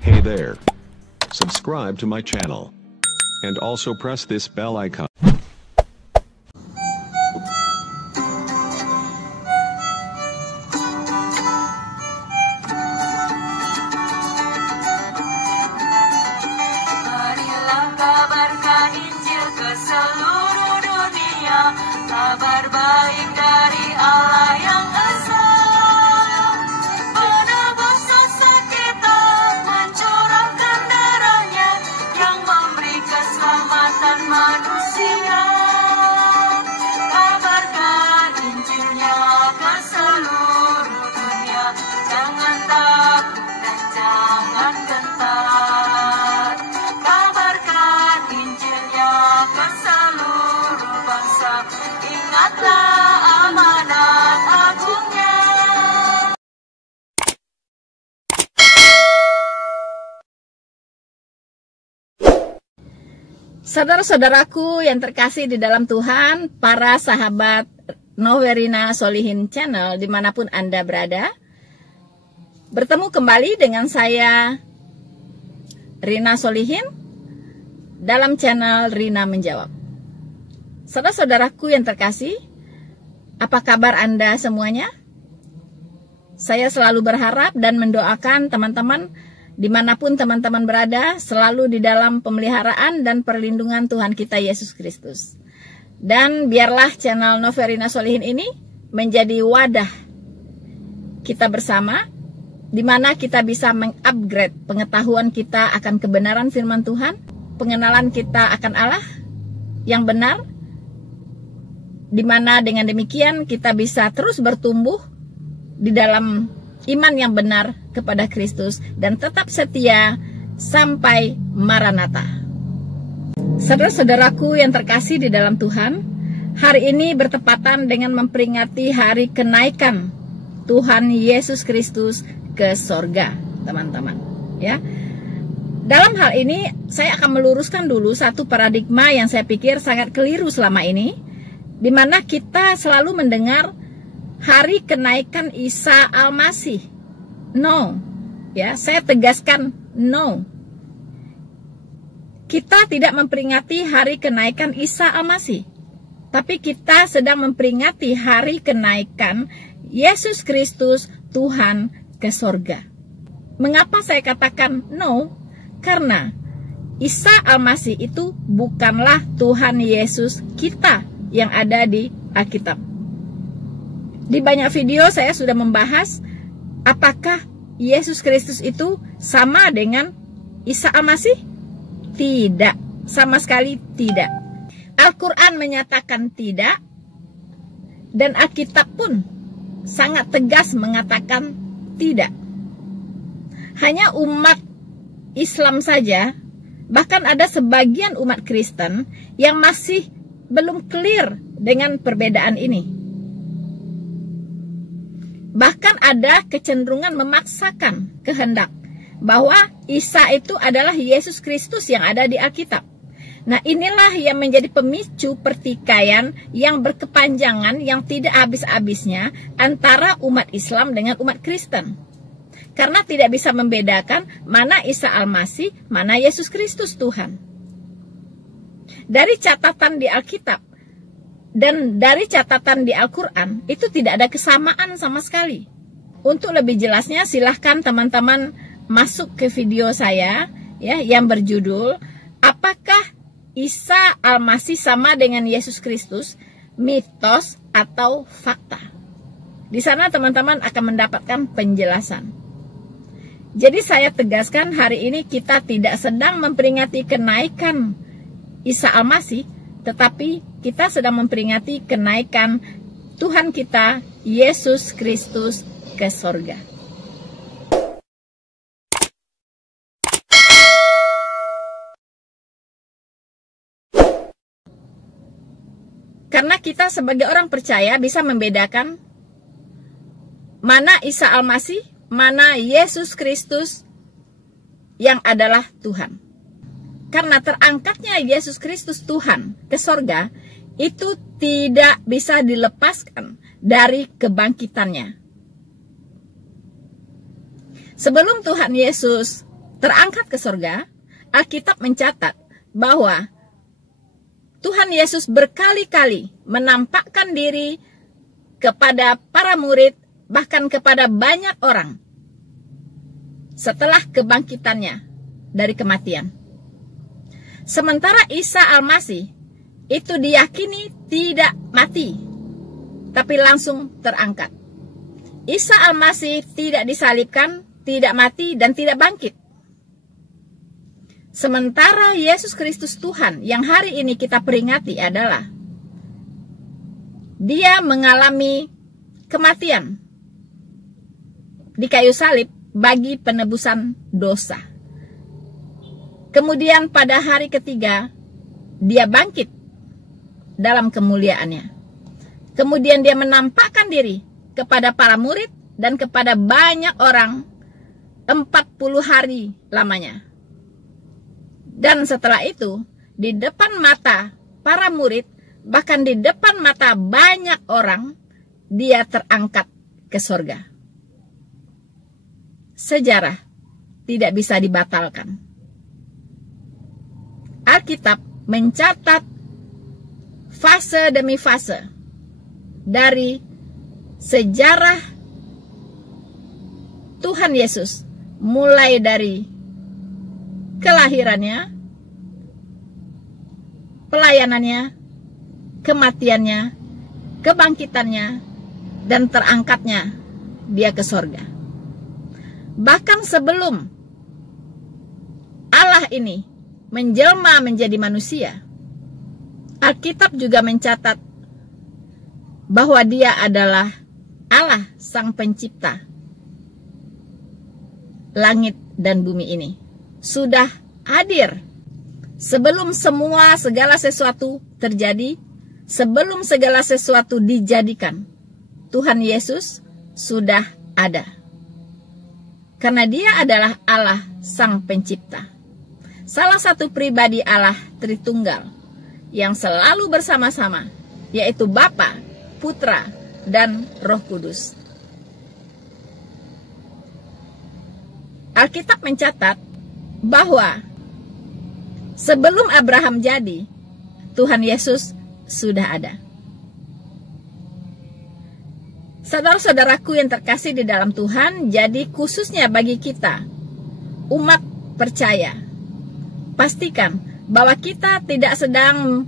Hey there. Subscribe to my channel. And also press this bell icon. Marilah kabarkan Injil ke seluruh dunia, kabar baik dari Allah yang esa. Penebus dosa kita mencurahkan darahnya yang memberi keselamatan manusia. Kabarkan Injilnya ke seluruh dunia, jangan takut dan jangan gentar. Kabarkan Injilnya ke seluruh bangsa, ingatlah amanat agungnya. Saudara-saudaraku yang terkasih di dalam Tuhan, para sahabat Noverina Solihin Channel dimanapun Anda berada, bertemu kembali dengan saya Rina Solihin dalam channel Rina Menjawab. Saudara-saudaraku yang terkasih, apa kabar Anda semuanya? Saya selalu berharap dan mendoakan teman-teman dimanapun teman-teman berada selalu di dalam pemeliharaan dan perlindungan Tuhan kita Yesus Kristus. Dan biarlah channel Noverina Solihin ini menjadi wadah kita bersama, di mana kita bisa mengupgrade pengetahuan kita akan kebenaran firman Tuhan, pengenalan kita akan Allah yang benar, di mana dengan demikian kita bisa terus bertumbuh di dalam iman yang benar kepada Kristus dan tetap setia sampai Maranatha. Saudara-saudaraku yang terkasih di dalam Tuhan, hari ini bertepatan dengan memperingati hari kenaikan Tuhan Yesus Kristus ke sorga, teman-teman. Ya, dalam hal ini saya akan meluruskan dulu satu paradigma yang saya pikir sangat keliru selama ini, di mana kita selalu mendengar hari kenaikan Isa Al-Masih. No, ya, saya tegaskan no. Kita tidak memperingati hari kenaikan Isa Al-Masih, tapi kita sedang memperingati hari kenaikan Yesus Kristus Tuhan ke sorga. Mengapa saya katakan no? Karena Isa Al-Masih itu bukanlah Tuhan Yesus kita yang ada di Alkitab. Di banyak video saya sudah membahas apakah Yesus Kristus itu sama dengan Isa Al-Masih? Tidak, sama sekali tidak. Al-Quran menyatakan tidak, dan Alkitab pun sangat tegas mengatakan tidak. Hanya umat Islam saja, bahkan ada sebagian umat Kristen yang masih belum clear dengan perbedaan ini. Bahkan ada kecenderungan memaksakan kehendak bahwa Isa itu adalah Yesus Kristus yang ada di Alkitab. Nah, inilah yang menjadi pemicu pertikaian yang berkepanjangan yang tidak habis-habisnya antara umat Islam dengan umat Kristen. Karena tidak bisa membedakan mana Isa Al-Masih, mana Yesus Kristus Tuhan. Dari catatan di Alkitab dan dari catatan di Al-Quran, itu tidak ada kesamaan sama sekali. Untuk lebih jelasnya, silahkan teman-teman masuk ke video saya ya, yang berjudul apakah Isa Al-Masih sama dengan Yesus Kristus, mitos atau fakta. Di sana teman-teman akan mendapatkan penjelasan. Jadi saya tegaskan, hari ini kita tidak sedang memperingati kenaikan Isa Al-Masih, tetapi kita sedang memperingati kenaikan Tuhan kita Yesus Kristus ke sorga. Karena kita sebagai orang percaya bisa membedakan mana Isa Al-Masih, mana Yesus Kristus yang adalah Tuhan. Karena terangkatnya Yesus Kristus Tuhan ke sorga, itu tidak bisa dilepaskan dari kebangkitannya. Sebelum Tuhan Yesus terangkat ke surga, Alkitab mencatat bahwa Tuhan Yesus berkali-kali menampakkan diri kepada para murid, bahkan kepada banyak orang setelah kebangkitannya dari kematian. Sementara Isa Al-Masih itu diyakini tidak mati, tapi langsung terangkat. Isa Al-Masih tidak disalibkan, tidak mati, dan tidak bangkit. Sementara Yesus Kristus Tuhan yang hari ini kita peringati adalah Dia mengalami kematian di kayu salib bagi penebusan dosa. Kemudian pada hari ketiga Dia bangkit dalam kemuliaannya. Kemudian Dia menampakkan diri kepada para murid dan kepada banyak orang 40 hari lamanya. Dan setelah itu, di depan mata para murid, bahkan di depan mata banyak orang, Dia terangkat ke surga. Sejarah tidak bisa dibatalkan. Alkitab mencatat fase demi fase dari sejarah Tuhan Yesus, mulai dari kelahirannya, pelayanannya, kematiannya, kebangkitannya, dan terangkatnya Dia ke sorga. Bahkan sebelum Allah ini menjelma menjadi manusia, Alkitab juga mencatat bahwa Dia adalah Allah Sang Pencipta langit dan bumi ini. Sudah hadir sebelum segala sesuatu terjadi, sebelum segala sesuatu dijadikan. Tuhan Yesus sudah ada. Karena Dia adalah Allah Sang Pencipta. Salah satu pribadi Allah Tritunggal yang selalu bersama-sama, yaitu Bapa, Putra, dan Roh Kudus. Alkitab mencatat bahwa sebelum Abraham jadi, Tuhan Yesus sudah ada. Saudara-saudaraku yang terkasih di dalam Tuhan, jadi khususnya bagi kita, umat percaya, pastikan bahwa kita tidak sedang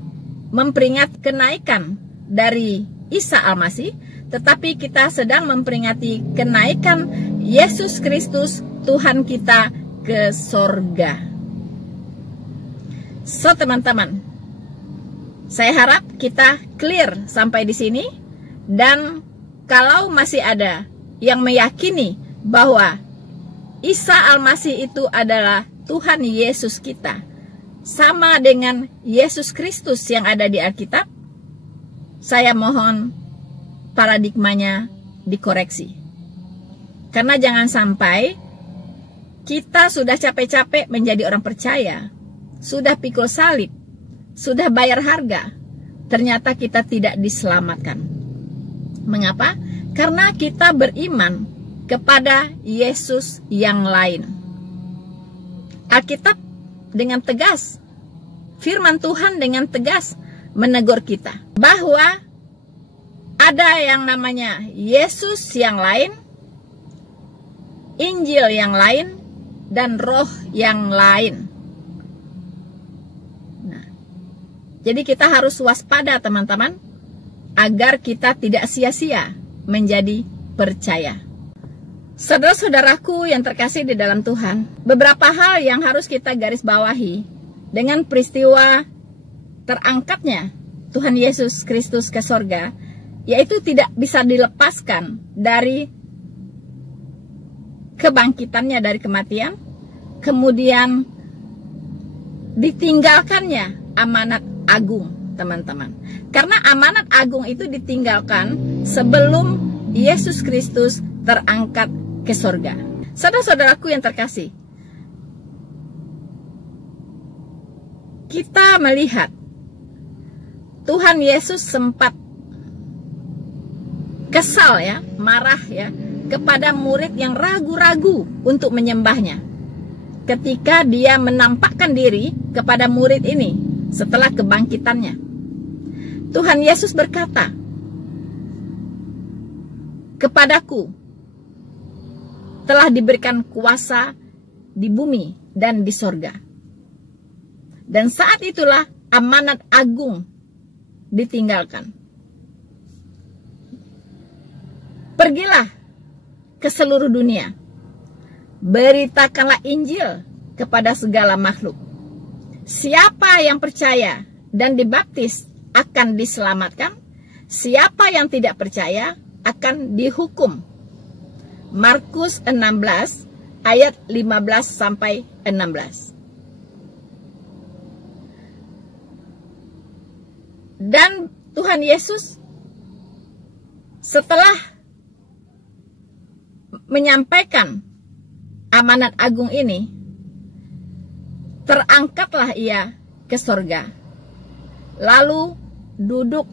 memperingati kenaikan dari Isa Al-Masih, tetapi kita sedang memperingati kenaikan Yesus Kristus Tuhan kita ke sorga. So teman-teman, saya harap kita clear sampai di sini. Dan kalau masih ada yang meyakini bahwa Isa Al-Masih itu adalah Tuhan Yesus kita, sama dengan Yesus Kristus yang ada di Alkitab, saya mohon paradigmanya dikoreksi. Karena jangan sampai kita sudah capek-capek menjadi orang percaya, sudah pikul salib, sudah bayar harga, ternyata kita tidak diselamatkan. Mengapa? Karena kita beriman kepada Yesus yang lain. Alkitab dengan tegas, firman Tuhan dengan tegas menegur kita bahwa ada yang namanya Yesus yang lain, Injil yang lain, dan roh yang lain. Nah, jadi kita harus waspada teman-teman, agar kita tidak sia-sia menjadi percaya. Saudara-saudaraku yang terkasih di dalam Tuhan, beberapa hal yang harus kita garis bawahi dengan peristiwa terangkatnya Tuhan Yesus Kristus ke sorga, yaitu tidak bisa dilepaskan dari kebangkitannya dari kematian, kemudian ditinggalkannya amanat agung, teman-teman. Karena amanat agung itu ditinggalkan sebelum Yesus Kristus terangkat ke sorga. Saudara-saudaraku yang terkasih, kita melihat Tuhan Yesus sempat kesal ya, marah ya, kepada murid yang ragu-ragu untuk menyembahnya. ketika dia menampakkan diri kepada murid ini setelah kebangkitannya. Tuhan Yesus berkata, "Kepadaku telah diberikan kuasa di bumi dan di sorga." Dan saat itulah amanat agung ditinggalkan. Pergilah ke seluruh dunia, beritakanlah Injil kepada segala makhluk. Siapa yang percaya dan dibaptis akan diselamatkan, siapa yang tidak percaya akan dihukum. Markus 16 ayat 15 sampai 16. Dan Tuhan Yesus setelah menyampaikan amanat agung ini, terangkatlah ia ke sorga, lalu duduk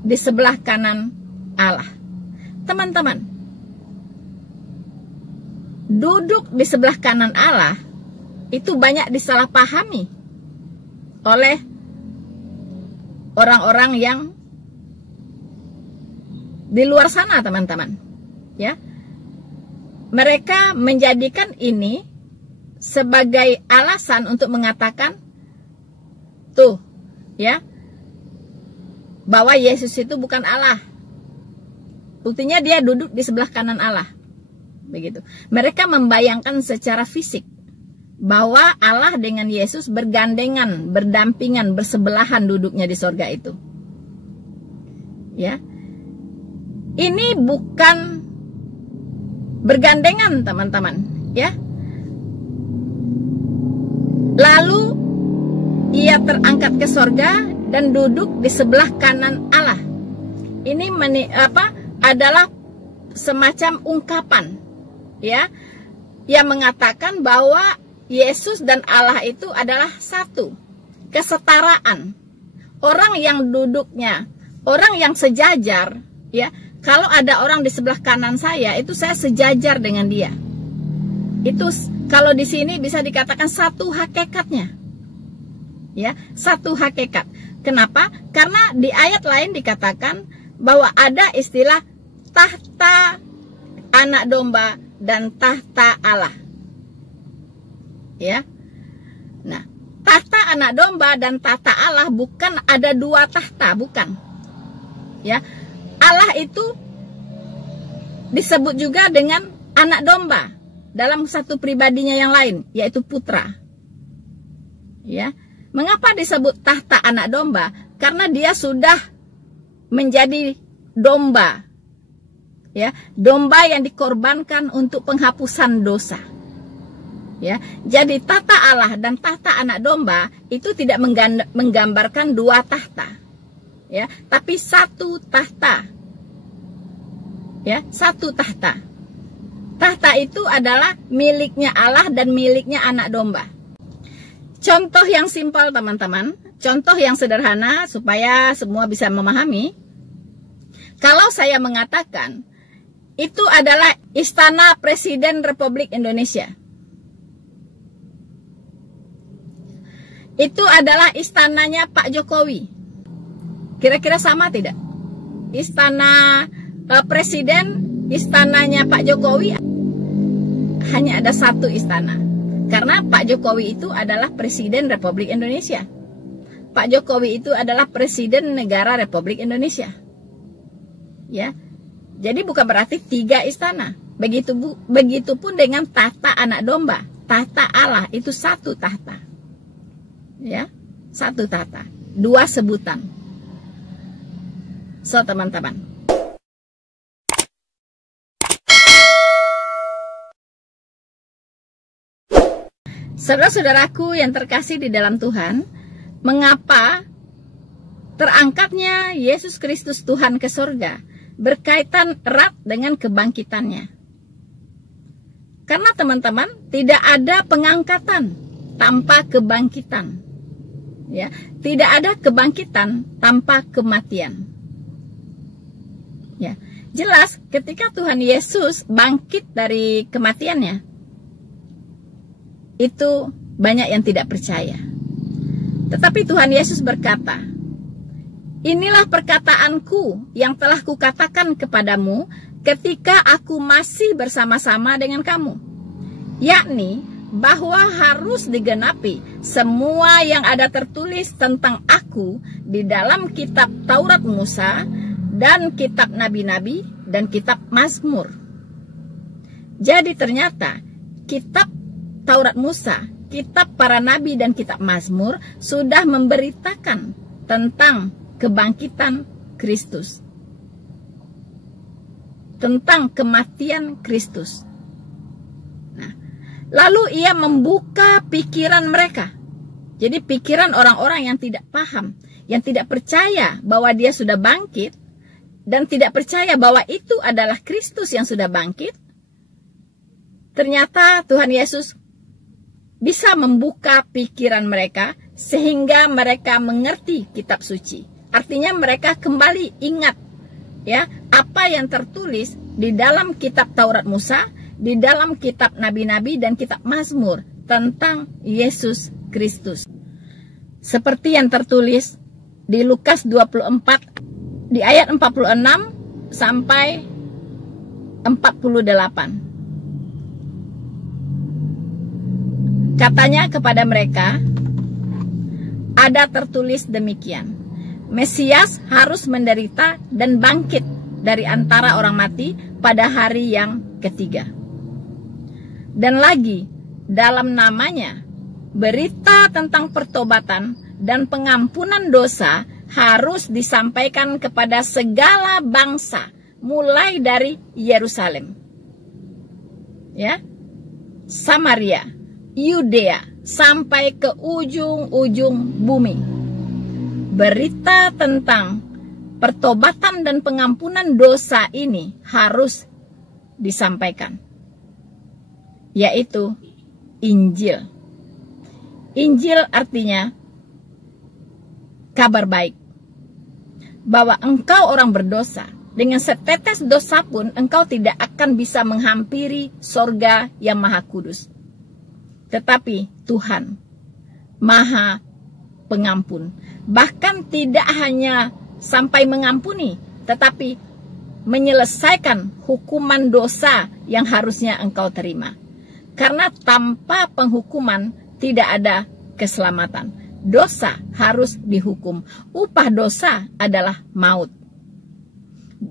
di sebelah kanan Allah. Teman-teman, duduk di sebelah kanan Allah itu banyak disalahpahami oleh orang-orang yang di luar sana, teman-teman. Ya, mereka menjadikan ini sebagai alasan untuk mengatakan, tuh, ya, bahwa Yesus itu bukan Allah. Buktinya dia duduk di sebelah kanan Allah. Begitu. Mereka membayangkan secara fisik bahwa Allah dengan Yesus bergandengan, berdampingan, bersebelahan duduknya di sorga itu. Ya. Ini bukan bergandengan, teman-teman, ya. Lalu ia terangkat ke sorga dan duduk di sebelah kanan Allah. Ini adalah semacam ungkapan, ya, yang mengatakan bahwa Yesus dan Allah itu adalah satu, kesetaraan. Orang yang duduknya, orang yang sejajar, ya, kalau ada orang di sebelah kanan saya, itu saya sejajar dengan dia. Itu kalau di sini bisa dikatakan satu hakikatnya. Ya, satu hakikat. Kenapa? Karena di ayat lain dikatakan bahwa ada istilah tahta anak domba dan tahta Allah. Ya. Nah, tahta anak domba dan tahta Allah bukan ada dua tahta, bukan. Ya. Allah itu disebut juga dengan anak domba dalam satu pribadinya yang lain, yaitu putra. Ya. Mengapa disebut tahta anak domba? Karena dia sudah menjadi domba. Ya, domba yang dikorbankan untuk penghapusan dosa. Ya, jadi tahta Allah dan tahta anak domba itu tidak menggambarkan dua tahta. Ya, tapi satu tahta. Ya, satu tahta. Tahta itu adalah miliknya Allah dan miliknya anak domba. Contoh yang simpel, teman-teman, contoh yang sederhana supaya semua bisa memahami. Kalau saya mengatakan itu adalah istana Presiden Republik Indonesia, itu adalah istananya Pak Jokowi, kira-kira sama tidak? Istana Presiden, istananya Pak Jokowi hanya ada satu istana. Karena Pak Jokowi itu adalah Presiden Republik Indonesia. Pak Jokowi itu adalah Presiden Negara Republik Indonesia. Ya. Jadi bukan berarti tiga istana. Begitupun dengan tahta anak domba. Tahta Allah itu satu tahta. Ya. Satu tahta. Dua sebutan. So, teman-teman, saudara-saudaraku yang terkasih di dalam Tuhan, mengapa terangkatnya Yesus Kristus Tuhan ke surga berkaitan erat dengan kebangkitannya? Karena teman-teman, tidak ada pengangkatan tanpa kebangkitan. Ya, tidak ada kebangkitan tanpa kematian. Ya, jelas ketika Tuhan Yesus bangkit dari kematiannya, itu banyak yang tidak percaya. Tetapi Tuhan Yesus berkata, inilah perkataanku yang telah kukatakan kepadamu ketika aku masih bersama-sama dengan kamu, yakni bahwa harus digenapi semua yang ada tertulis tentang aku di dalam kitab Taurat Musa dan kitab nabi-nabi dan kitab Mazmur. Jadi ternyata kitab Taurat Musa, kitab para nabi dan kitab Mazmur sudah memberitakan tentang kebangkitan Kristus, tentang kematian Kristus. Nah, lalu ia membuka pikiran mereka. Jadi pikiran orang-orang yang tidak paham, yang tidak percaya bahwa dia sudah bangkit, dan tidak percaya bahwa itu adalah Kristus yang sudah bangkit. Ternyata Tuhan Yesus bisa membuka pikiran mereka sehingga mereka mengerti kitab suci. Artinya mereka kembali ingat ya apa yang tertulis di dalam kitab Taurat Musa, di dalam kitab nabi-nabi dan kitab Mazmur tentang Yesus Kristus. Seperti yang tertulis di Lukas 24 di ayat 46 sampai 48. Katanya kepada mereka, ada tertulis demikian, Mesias harus menderita dan bangkit dari antara orang mati pada hari yang ketiga. Dan lagi, dalam namanya, berita tentang pertobatan dan pengampunan dosa harus disampaikan kepada segala bangsa, mulai dari Yerusalem, ya, Samaria, Yudea, sampai ke ujung-ujung bumi. Berita tentang pertobatan dan pengampunan dosa ini harus disampaikan, yaitu Injil. Injil artinya kabar baik, bahwa engkau orang berdosa, dengan setetes dosa pun engkau tidak akan bisa menghampiri sorga yang maha kudus. Tetapi Tuhan maha pengampun. Bahkan tidak hanya sampai mengampuni, tetapi menyelesaikan hukuman dosa yang harusnya engkau terima. Karena tanpa penghukuman tidak ada keselamatan. Dosa harus dihukum. Upah dosa adalah maut.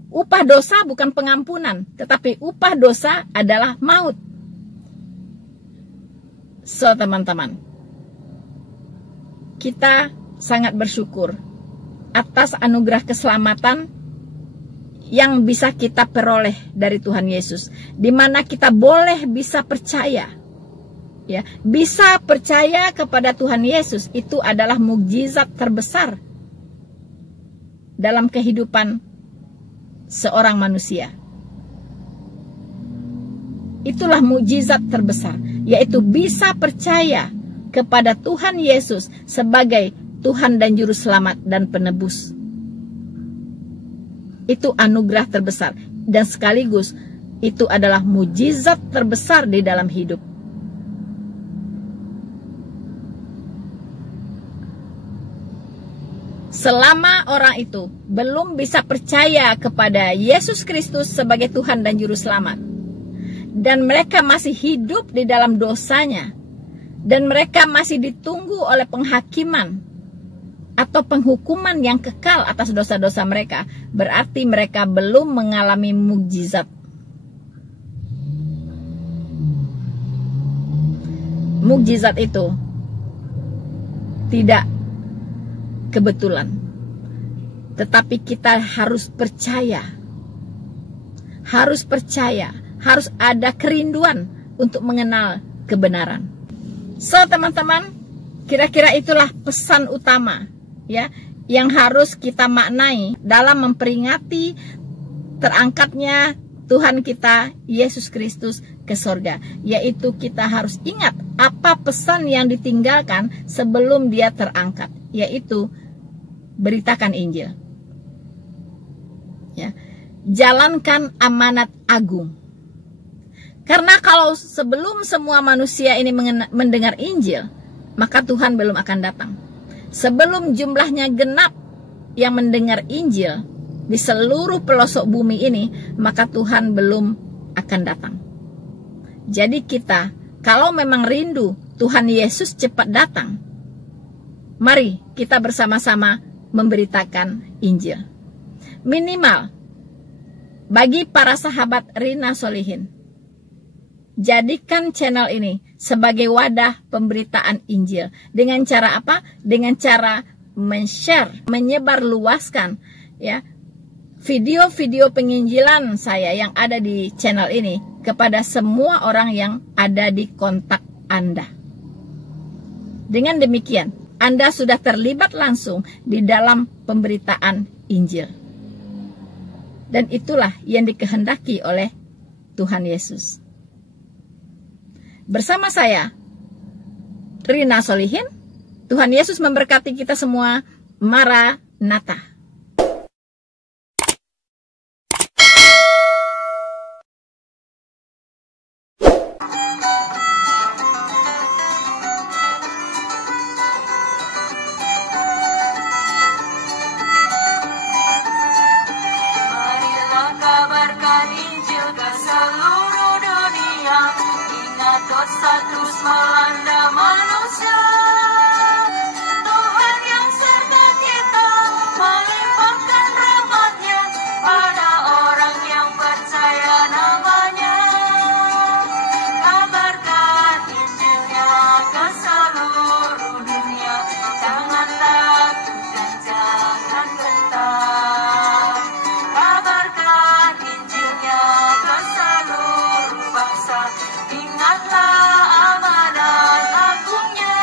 Upah dosa bukan pengampunan, tetapi upah dosa adalah maut. So, teman-teman, kita sangat bersyukur atas anugerah keselamatan yang bisa kita peroleh dari Tuhan Yesus, di mana kita boleh bisa percaya, ya, bisa percaya kepada Tuhan Yesus. Itu adalah mukjizat terbesar dalam kehidupan seorang manusia. Itulah mukjizat terbesar, yaitu bisa percaya kepada Tuhan Yesus sebagai Tuhan dan Juru Selamat dan Penebus. Itu anugerah terbesar, dan sekaligus itu adalah mukjizat terbesar di dalam hidup. Selama orang itu belum bisa percaya kepada Yesus Kristus sebagai Tuhan dan Juru Selamat, dan mereka masih hidup di dalam dosanya, dan mereka masih ditunggu oleh penghakiman atau penghukuman yang kekal atas dosa-dosa mereka, berarti mereka belum mengalami mukjizat. Mukjizat itu tidak kebetulan, tetapi kita harus percaya, harus ada kerinduan untuk mengenal kebenaran. So, teman-teman, kira-kira itulah pesan utama, ya, yang harus kita maknai dalam memperingati terangkatnya Tuhan kita Yesus Kristus ke sorga, yaitu kita harus ingat apa pesan yang ditinggalkan sebelum dia terangkat, yaitu beritakan Injil, ya, jalankan amanat agung, Karena kalau sebelum semua manusia ini mendengar Injil, maka Tuhan belum akan datang. Sebelum jumlahnya genap yang mendengar Injil di seluruh pelosok bumi ini, maka Tuhan belum akan datang. Jadi kita, kalau memang rindu Tuhan Yesus cepat datang, mari kita bersama-sama memberitakan Injil. Minimal bagi para sahabat Rina Solihin, jadikan channel ini sebagai wadah pemberitaan Injil. Dengan cara apa? Dengan cara men-share, menyebarluaskan ya video-video penginjilan saya yang ada di channel ini kepada semua orang yang ada di kontak Anda. Dengan demikian, Anda sudah terlibat langsung di dalam pemberitaan Injil. Dan itulah yang dikehendaki oleh Tuhan Yesus. Bersama saya, Rina Solihin, Tuhan Yesus memberkati kita semua. Maranatha. Marilah kabarkan Injil ke seluruh dunia. Ingat dosa terus melanda manusia. Tuhan yang serta kita melimpahkan rahmat-Nya pada orang yang percaya namanya. Kabarkan Injilnya ke seluruh dunia. Jangan takut dan jangan gentar. Kabarkan Injilnya ke seluruh bangsa. Ingatlah amanat agungnya.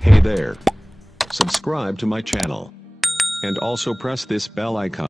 Hey there. Subscribe to my channel. And also press this bell icon.